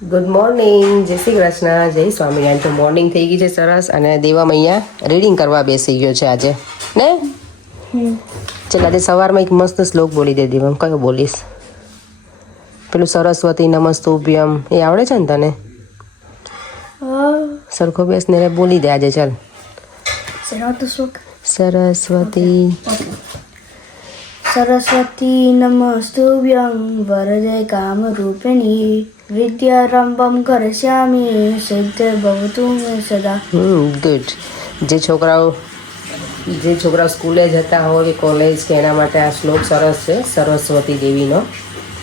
Good morning, જય શ્રી કૃષ્ણ, જય સ્વામિનારાયણ. તો મોર્નિંગ થઈ ગઈ છે સરસ, અને દેવમ અહીંયા રીડિંગ કરવા બેસી ગયો છે આજે ને. ચાલ આજે સવારમાં એક મસ્ત શ્લોક બોલી દે દેવમ. કયો બોલીશ? પેલું સરસ્વતી નમસ્તુભ્યમ એ આવડે છે ને તને? સરખો બેસને બોલી દે આજે. ચાલ. સરસ્વતી સરસ્વતી નમસ્તુભ્યં વરદે કામરૂપિણી વિદ્યારંભમ કરસ્યામિ સિદ્ધિર્ભવતુ મે સદા. ગુડ. જે છોકરાઓ સ્કૂલે જતા હોય કે કોલેજ કે એના માટે આ શ્લોક સરસ છે, સરસ્વતી દેવીનો.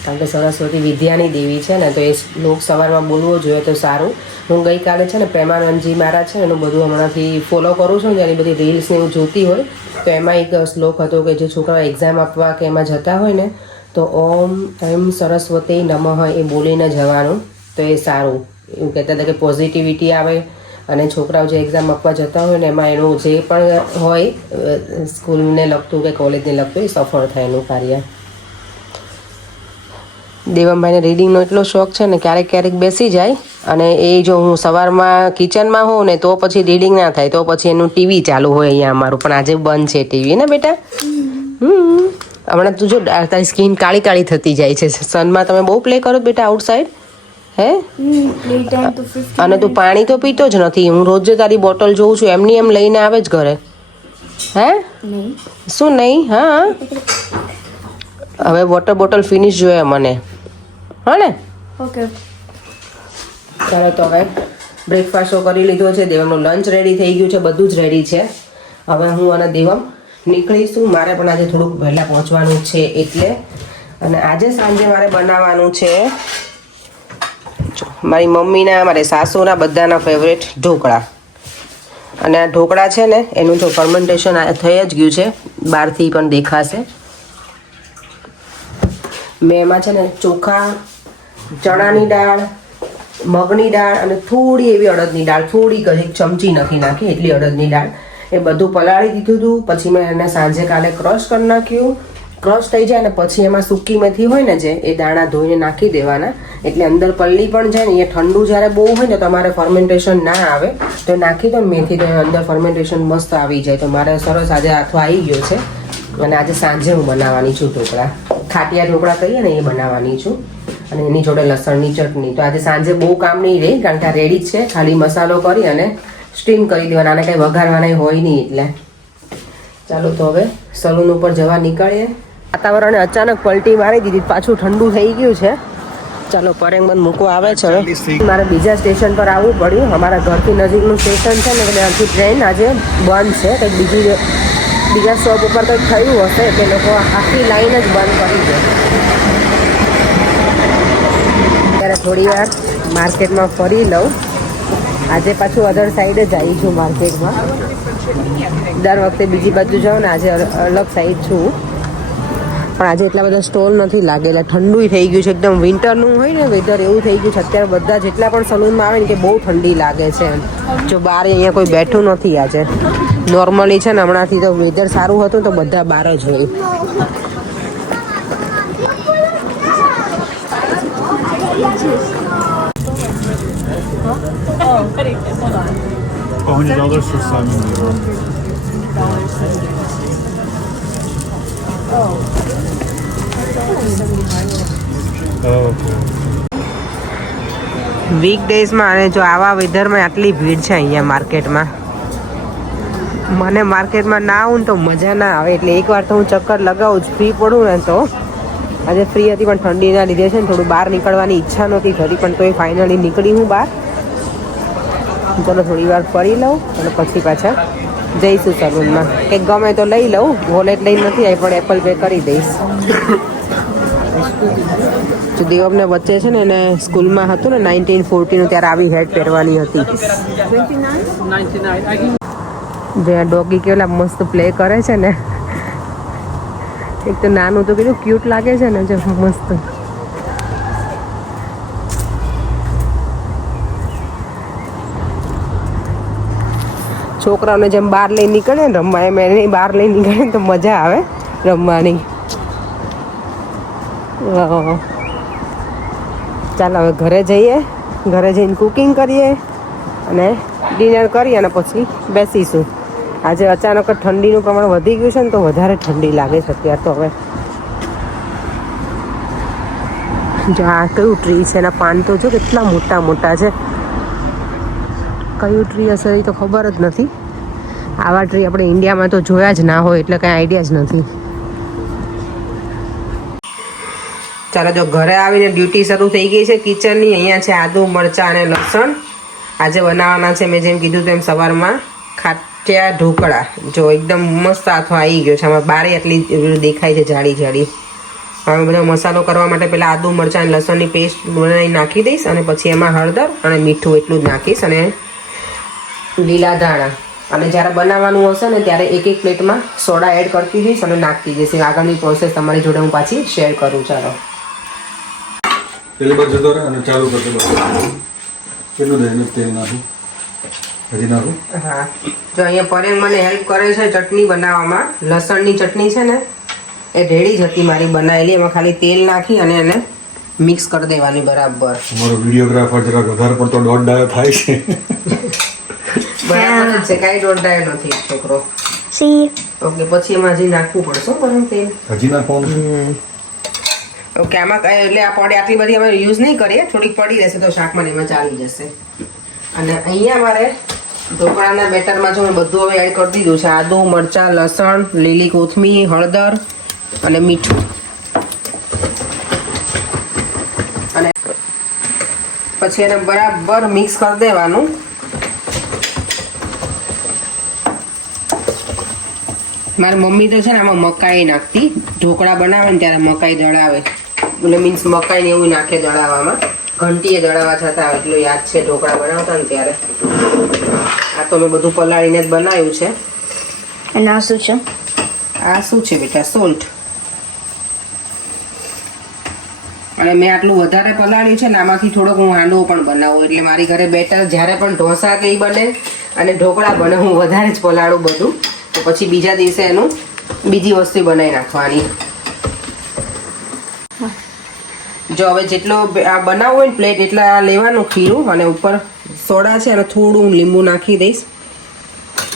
કારણ કે સરસ્વતી વિદ્યાની દેવી છે ને, તો એ શ્લોક સવારમાં બોલવો જોઈએ તો સારું. હું ગઈકાલે છે ને પ્રેમાનંદજી મહારાજ છે ને એનું બધું હમણાંથી ફોલો કરું છું, જેની બધી રીલ્સ ને એવું જોતી હોય તો એમાં એક શ્લોક હતો કે જે છોકરા એક્ઝામ આપવા કે એમાં જતા હોય ને તો ઓમ એમ સરસ્વતી નમઃ એ બોલીને જવાનું, તો એ સારું. એવું કહેતા હતા કે પોઝિટિવિટી આવે અને છોકરાઓ જે એક્ઝામ આપવા જતા હોય ને એમાં એનું જે પણ હોય સ્કૂલને લગતું કે કોલેજને લગતું એ સફળ થાય એનું કાર્ય. દેવમભાઈને રીડિંગનો એટલો શોખ છે ને, ક્યારેક ક્યારેક બેસી જાય અને એ જો હું સવારમાં કિચનમાં હોઉં ને તો પછી રીડિંગ ના થાય, તો પછી એનું ટીવી ચાલુ હોય અહીંયા અમારું. પણ આજે બંધ છે ટીવી ને બેટા. હમણાં તું જો તારી સ્કિન કાળી કાળી થતી જાય છે. સનમાં તમે બહુ પ્લે કરો બેટા આઉટસાઇડ? હે? અને તું પાણી તો પીતો જ નથી. હું રોજ તારી બોટલ જોઉં છું, એમની એમ લઈને આવે જ ઘરે. હે? શું નહીં? હા, હવે વોટર બોટલ ફિનિશ જોઈએ મને. હા ને? ઓકે. ચાલો તો હવે બ્રેકફાસ્ટ કરી લીધો છે, દેવમનું લંચ રેડી થઈ ગયું છે, બધું જ રેડી છે. હવે હું અને દેવમ નીકળીશું. મારે પણ આજે થોડુંક વહેલા પહોંચવાનું છે એટલે. અને આજે સાંજે મારે બનાવવાનું છે મારી મમ્મીના, મારી સાસુના બધાના ફેવરેટ ઢોકળા. અને આ ઢોકળા છે ને એનું જો ફર્મેન્ટેશન થઈ જ ગયું છે, બહારથી પણ દેખાશે. મેં એમાં છે ને ચોખા, ચણાની દાળ, મગની દાળ અને થોડી એવી અડદની દાળ, થોડીક જ, એક ચમચી નથી નાખી એટલી અડદની દાળ, એ બધું પલાળી દીધું હતું. પછી મેં એને સાંજે કાલે ક્રશ કરી નાખ્યું. ક્રશ થઈ જાય ને પછી એમાં સૂકી મેથી હોય ને જે, એ દાણા ધોઈને નાખી દેવાના, એટલે અંદર પલ્લી પણ જાય ને. એ ઠંડુ જ્યારે બહુ હોય ને તમારે ફર્મેન્ટેશન ના આવે તો નાખી દો મેથી, તો અંદર ફર્મેન્ટેશન મસ્ત આવી જાય. તો મારે સરસ આજે હાથો આવી ગયો છે. અને આજે સાંજે હું બનાવવાની છું ઢોકળા, ખાટિયા ઢોકળા કહીએ ને એ બનાવવાની છું. અને એની જોડે લસણની ચટણી. તો આજે સાંજે બહુ કામ નહીં રહે, કારણ કે આ રેડી જ છે. ખાલી મસાલો કરી અને સ્ટીમ કરી દેવાના, આને કંઈ વઘારવાના હોય નહીં એટલે. ચાલો તો હવે સલૂન ઉપર જવા નીકળીએ. વાતાવરણે અચાનક પલટી મારી દીધી, પાછું ઠંડુ થઈ ગયું છે. ચાલો પરેંગ મને મૂકવા આવે છે. મારે બીજા સ્ટેશન પર આવવું પડ્યું. અમારા ઘરથી નજીકનું સ્ટેશન છે ને એટલે અહીંથી ટ્રેન આજે બંધ છે. કંઈક બીજા સ્ટોપ ઉપર કંઈક થયું હશે એટલે લોકો આખી લાઈન જ બંધ કરી દે. ત્યારે થોડી વાર માર્કેટમાં ફરી લઉં. આજે પાછું અધર સાઈડ જ આવી છું માર્કેટમાં. દર વખતે બીજી બાજુ જાઉં ને, આજે અલગ સાઈડ છું. પણ આજે એટલા બધા સ્ટોલ નથી લાગેલા, ઠંડુ થઈ ગયું છે એકદમ. વિન્ટરનું હોય ને વેધર એવું થઈ ગયું છે અત્યારે. બધા જેટલા પણ સલૂનમાં આવે ને કે બહુ ઠંડી લાગે છે. જો બહાર અહીંયા કોઈ બેઠું નથી આજે. નોર્મલી છે ને હમણાંથી તો વેધર સારું હતું તો બધા બહાર જ હોય. $100 for Simon. વીકડેઝમાં અને જો આવા વેધરમાં આટલી ભીડ છે અહીંયા માર્કેટમાં. મને માર્કેટમાં ના આવું ને તો મજા ના આવે, એટલે એકવાર તો હું ચક્કર લગાવું જ. ફ્રી પડું ને તો આજે ફ્રી હતી પણ ઠંડીના લીધે છે ને થોડું બહાર નીકળવાની ઈચ્છા નહોતી થતી, પણ તોય ફાઇનલી નીકળી હું બહાર. ચાલો થોડી વાર ફરી લઉં અને પછી પાછા જઈશું સલૂનમાં. કંઈક ગમે તો લઈ લઉં. વોલેટ લઈને નથી આવી પણ એપલ પે કરી દઈશ. જો દેવમને વચ્ચે છે ને એને સ્કૂલમાં હતું ને 1940 ત્યારે આવી હેટ પહેરવાની હતી. જે ડોગી કેવલા મસ્ત પ્લે કરે છે ને. એક તો નાનું તો કેટલું ક્યુટ લાગે છે ને, જો મસ્ત. છોકરાઓને જેમ બહાર લઈ નીકળે ને રમવા, એમ એને બહાર લઈ નીકળે તો મજા આવે રમવાની. ચાલો હવે ઘરે જઈએ ઘરે જઈને કુકિંગ કરીએ અને ડિનર કરી અને પછી બેસીશું. આજે અચાનક જ ઠંડીનું પ્રમાણ વધી ગયું છે ને તો વધારે ઠંડી લાગે છે અત્યારે તો. હવે જો આ કયું ટ્રી છે, એના પાન તો જો કેટલા મોટા મોટા છે. કયું ટ્રી હશે એ તો ખબર જ નથી. આવા ટ્રી આપણે ઇન્ડિયામાં તો જોયા જ ના હોય એટલે કાંઈ આઈડિયા જ નથી. ચાલો જો ઘરે આવીને ડ્યુટી શરૂ થઈ ગઈ છે કિચનની. અહીંયા છે આદુ મરચાં અને લસણ. આજે બનાવવાના છે મેં જેમ કીધું તેમ સવારમાં ખાટિયા ઢોકળા. જો એકદમ મસ્ત હાથો આવી ગયો છે. આમાં બારે એટલી દેખાય છે જાડી જાડી. હવે બધો મસાલો કરવા માટે પહેલાં આદુ મરચાં અને લસણની પેસ્ટ બનાવી નાખી દઈશ અને પછી એમાં હળદર અને મીઠું એટલું જ નાખીશ અને લીલા ધાણા. અને જ્યારે બનાવવાનું હશે ને ત્યારે એક એક પ્લેટમાં સોડા એડ કરતી જઈશ અને નાખતી જઈશ. આગળની પ્રોસેસ તમારી જોડે હું પાછી શેર કરું. ચાલો પેલી બાજુ જતો રહે અને ચાલુ કરતો બસ. કેટલું દહીં તેલ નાખું હજી નાખું. હા જો અહીંયા પરેંગ મને હેલ્પ કરે છે ચટણી બનાવવામાં. લસણની ચટણી છે ને એ રેડી જ હતી મારી બનાવેલી. એમાં ખાલી તેલ નાખી અને એને મિક્સ કરી દેવાની બરાબર. અમારો વિડીયોગ્રાફર જરાક વધારે પડતો દોઢ ડાયો થાય છે. બરાબર જ છે, કાંઈ દોડાયો નથી છોકરો. સી ઓકે પછી એમાં હજી નાખવું પડશે પરેંગ તેલ. હજી નાખવાનું. ઓકે આમાં એટલે આ પોડી આટલી બધી અમે યુઝ નહીં કરીએ. થોડીક પડી રહેશે તો શાકમાં એમાં ચાલી જશે. અને અહીંયા મારે ઢોકળાના બેટરમાં જો મેં બધું હવે એડ કરી દીધું છે. આદુ મરચાં લસણ લીલી કોથમીર હળદર અને મીઠું. અને પછી એને બરાબર મિક્સ કરી દેવાનું. મારી મમ્મી તો છે ને આમાં મકાઈ નાખતી. ઢોકળા બનાવે ને ત્યારે મકાઈ દળાવે. એટલે મીન્સ મકાઈને એવું નાખે દળાવવામાં. ઘંટીએ દળાવવા છતાં એટલું યાદ છે ઢોકળા બનાવતા ને ત્યારે. આ તો મેં બધું પલાળીને જ બનાવ્યું છે. અને આ શું છે? આ શું છે બેટા? સોલ્ટ. અને મેં આટલું વધારે પલાળ્યું છે ને આમાંથી થોડોક હું હાંડવો પણ બનાવું. એટલે મારી ઘરે બેટર જ્યારે પણ ઢોસા કે બને અને ઢોકળા બને હું વધારે જ પલાળું બધું. તો પછી બીજા દિવસે એનું બીજી વસ્તુ બનાવી નાખવાની. જો હવે જેટલો આ બનાવવું હોય ને પ્લેટ એટલા લેવાનું ખીરું અને ઉપર સોડા છે અને થોડું લીંબુ નાખી દઈશ.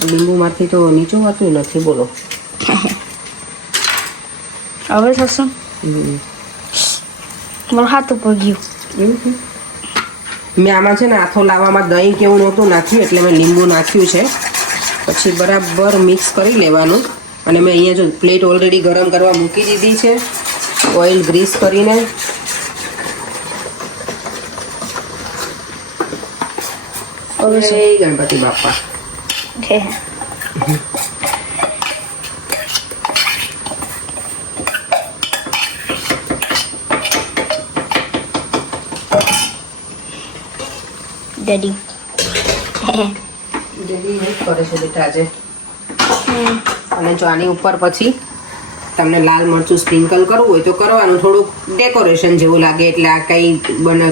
લીંબુમાંથી તો નીચું વાતું નથી બોલો. હવે થશે મારું હાથ ઉપર ગયું. મેં આમાં છે ને આથો લાવવામાં દહીં કેવું નહોતું નાખ્યું એટલે મેં લીંબુ નાખ્યું છે. પછી બરાબર મિક્સ કરી લેવાનું. અને મેં અહીંયા જો પ્લેટ ઓલરેડી ગરમ કરવા મૂકી દીધી છે ઓઇલ ગ્રીસ કરીને. જય ગણપતિ બાપા. ડેડી જલ્દી હેલ્પ કરે છે બેટા આજે. અને જો આની ઉપર પછી તમને લાલ મરચું સ્પ્રિંકલ કરવું હોય તો કરવાનું. થોડુંક ડેકોરેશન જેવું લાગે એટલે આ કંઈ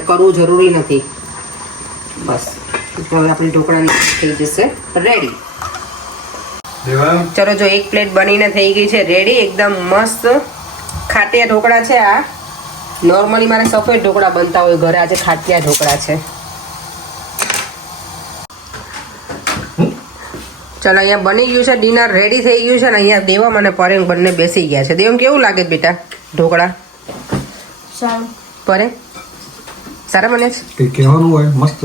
કરવું જરૂરી નથી. બસ હવે આપણી ઢોકળાની થઈ જશે રેડી. ચલો જો એક પ્લેટ બનીને થઈ ગઈ છે રેડી. એકદમ મસ્ત ખાટિયા ઢોકળા છે આ. નોર્મલી મારે સફેદ ઢોકળા બનતા હોય ઘરે, આજે ખાટિયા ઢોકળા છે. ચાલો અહીંયા બની ગયું છે ડિનર રેડી થઈ ગયું છે ને અહીંયા દેવમ અને પરેંગ બંને બેસી ગયા છે. દેવમ કેવું લાગે બેટા ઢોકળા? સારું. પરેંગ સારા બને છે? કંઈ કહેવાનું હોય મસ્ત.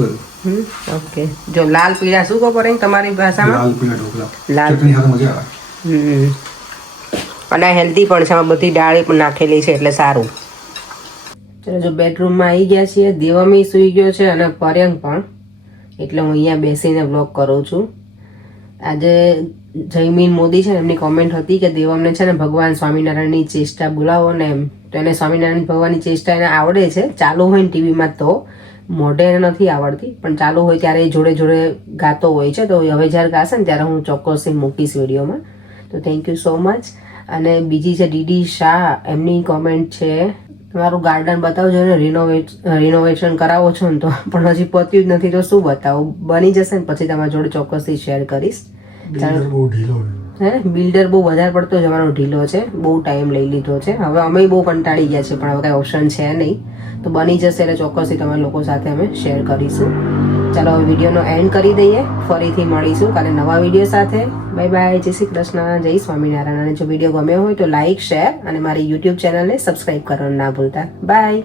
ઓકે જો લાલ પીળા શું કહો પરેંગ તમારી ભાષામાં? લાલ પીળા ઢોકળા. લાલ ચટણી સાથે મજા આવે. અને હેલ્ધી પણ છે. આમાં બધી ડાળી પણ નાખેલી છે એટલે સારું. ચલો જો બેડરૂમમાં આવી ગયા છીએ. દેવમી સૂઈ ગયો છે અને પરેંગ પણ. એટલે હું અહીંયા બેસીને વ્લોગ કરું છું. આજે જયમીન મોદી છે ને એમની કોમેન્ટ હતી કે દેવમને છે ને ભગવાન સ્વામિનારાયણની ચેષ્ટા બોલાવો ને એમ. તો એને સ્વામિનારાયણ ભગવાનની ચેષ્ટા એને આવડે છે. ચાલુ હોય ને ટીવીમાં તો મોઢે એને નથી આવડતી પણ ચાલુ હોય ત્યારે એ જોડે જોડે ગાતો હોય છે. તો હવે જ્યારે ગાશે ને ત્યારે હું ચોક્કસથી મૂકીશ વિડીયોમાં. તો થેન્ક યુ સો મચ. અને બીજી છે ડીડી શાહ. એમની કોમેન્ટ છે તમારું ગાર્ડન બતાવજો ને રિનોવેશન કરાવો છો ને તો. પણ હજી પત્યું જ નથી તો શું બતાવું. બની જશે ને પછી તમારા જોડે ચોક્કસથી શેર કરીશ. બિલ્ડર બહુ ઢીલો છે. બિલ્ડર બહુ વધારે પડતો જવાનો ઢીલો છે, બહુ ટાઈમ લઈ લીધો છે. હવે અમે બહુ કંટાળી ગયા છે, પણ હવે કાંઈ ઓપ્શન છે નહીં. તો બની જશે એટલે ચોક્કસથી તમારા લોકો સાથે અમે શેર કરીશું. ચાલો હવે વિડીયોનો એન્ડ કરી દઈએ. ફરીથી મળીશું કાલે નવા વિડીયો સાથે. બાય બાય, જય શ્રી કૃષ્ણ, જય સ્વામિનારાયણ. અને જો વિડીયો ગમ્યો હોય તો લાઇક, શેર અને મારી યુટ્યુબ ચેનલને સબસ્ક્રાઈબ કરવાનું ના ભૂલતા. બાય.